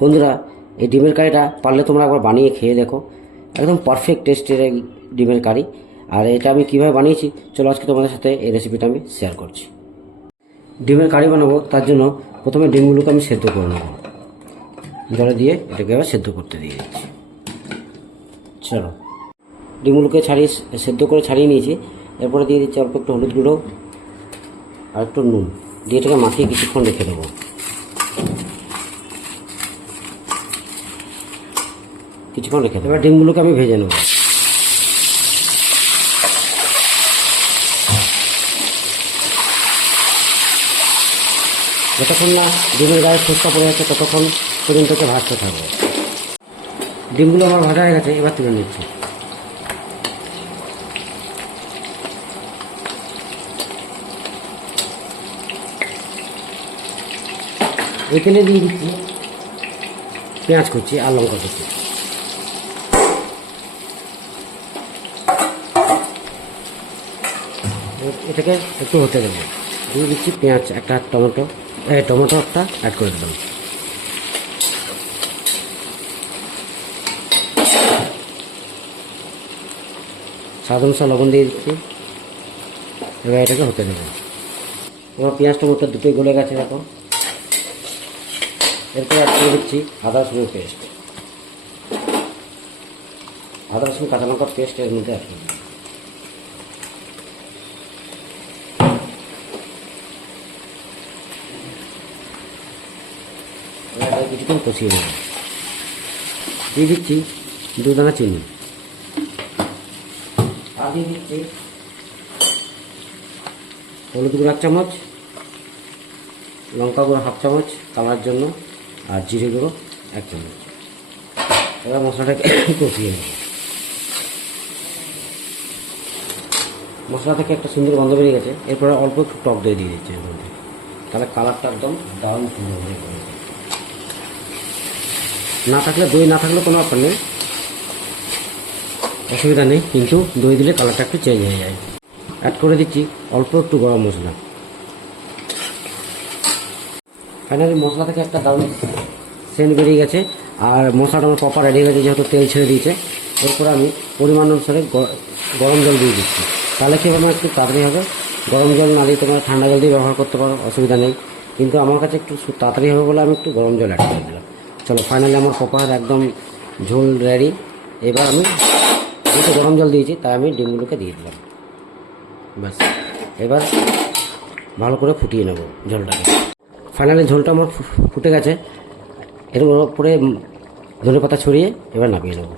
বন্ধুরা, এই ডিমের কারিটা পারলে তোমরা একবার বানিয়ে খেয়ে দেখো, একদম পারফেক্ট টেস্টের এই ডিমের কারি। আর এটা আমি কীভাবে বানিয়েছি চলো আজকে তোমাদের সাথে এই রেসিপিটা আমি শেয়ার করছি। ডিমের কারি বানাবো, তার জন্য প্রথমে ডিমগুলোকে আমি সেদ্ধ করে নেব। জলে দিয়ে এটাকে আবার সেদ্ধ করতে দিয়ে দিচ্ছি। চলো, ডিমগুলোকে সেদ্ধ করে ছাড়িয়ে নিয়েছি। এরপরে দিয়ে দিচ্ছি অল্প একটু হলুদ গুঁড়ো আর একটু নুন দিয়ে এটাকে মাখিয়ে কিছুক্ষণ রেখে দেবো। এবার ডিমগুলোকে আমি ভেজে নেব। যতক্ষণ না ডিমের গায়ে খোসা পড়ে যাচ্ছে ততক্ষণ পর্যন্ত ভাজতে থাকবো। ডিমগুলো আমার ভাজা হয়ে গেছে, এবার তুলে নিচ্ছি। এই তেলে দিয়ে দিচ্ছি পেঁয়াজ কুচি আর লঙ্কা কুচি। এটাকে একটু হতে দেবো। দিয়ে দিচ্ছি পেঁয়াজ একটা, টমেটো একটা অ্যাড করে দিলাম। স্বাদ অনুসারে লবণ দিয়ে দিচ্ছি। এবার এটাকে হতে দেবো। এবার পেঁয়াজ টমেটো দুটোই গলে গেছে দেখো। এরপর অ্যাড করে দিচ্ছি আদা রসুনের পেস্ট। আদা রসুন কাঁচা লঙ্কার পেস্ট এর মধ্যে অ্যাড করে দিচ্ছি। কিছুক্ষণ কষিয়ে নেব। দিয়ে দিচ্ছি 2 দানা চিনি আর দিয়ে দিচ্ছি হলুদ গুঁড়ো 1 চামচ, লঙ্কা গুঁড়ো 1/2 চামচ কালার জন্য, আর জিরে গুঁড়ো 1 চামচ। এবার মশলাটাকে কষিয়ে নেব। মশলা থেকে একটা সুন্দর গন্ধ বেরিয়ে গেছে। এরপরে অল্প একটু টক দই দিয়ে দিচ্ছি এর মধ্যে, তাহলে কালারটা একদম দারুণ সুন্দর হয়ে যাবে। দই না থাকলে কোনো ব্যাপার নেই, অসুবিধা নেই, কিন্তু দই দিলে কালারটা একটু চেঞ্জ হয়ে যায়। অ্যাড করে দিচ্ছি অল্প একটু গরম মশলা। ফাইনালি মশলা থেকে একটা দারুণ সেন্ট বেরিয়ে গেছে আর মশলাটা আমার প্রপার রেডি হয়ে গেছে, যেহেতু তেল ছেড়ে দিয়েছে। এরপরে আমি পরিমাণ অনুসারে গরম জল দিয়ে দিচ্ছি, তাহলে কি আমার একটু তাড়াতাড়ি হবে। গরম জল না দিয়ে তোমরা ঠান্ডা জল দিয়ে ব্যবহার করতে পারো, অসুবিধা নেই, কিন্তু আমার কাছে একটু তাড়াতাড়ি হবে বলে আমি একটু গরম জল অ্যাড করে দিলাম। চলো, ফাইনালি আমার প্রপার একদম ঝোল রেডি। এবার আমি যেহেতু গরম জল দিয়েছি তাই আমি ডিমগুলোকে দিয়ে দিলাম। ব্যাস, এবার ভালো করে ফুটিয়ে নেব ঝোলটাকে। ফাইনালি ঝোলটা আমার ফুটে গেছে। এর উপরে ধনেপাতা ছড়িয়ে এবার নামিয়ে নেব।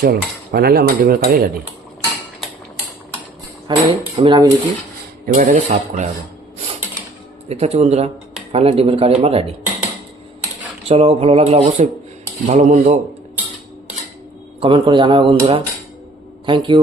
চলো, ফাইনালি আমার ডিমের কারি রেডি। ফাইনালি আমি নামিয়ে দিচ্ছি। এবার এটাকে সার্ভ করে দেবো। দেখতে পাচ্ছি বন্ধুরা, ফাইনালি ডিমের কারি আমার রেডি। চলো, ভালো লাগলে অবশ্যই ভালো মন্দ কমেন্ট করে জানাবে বন্ধুরা। Thank you.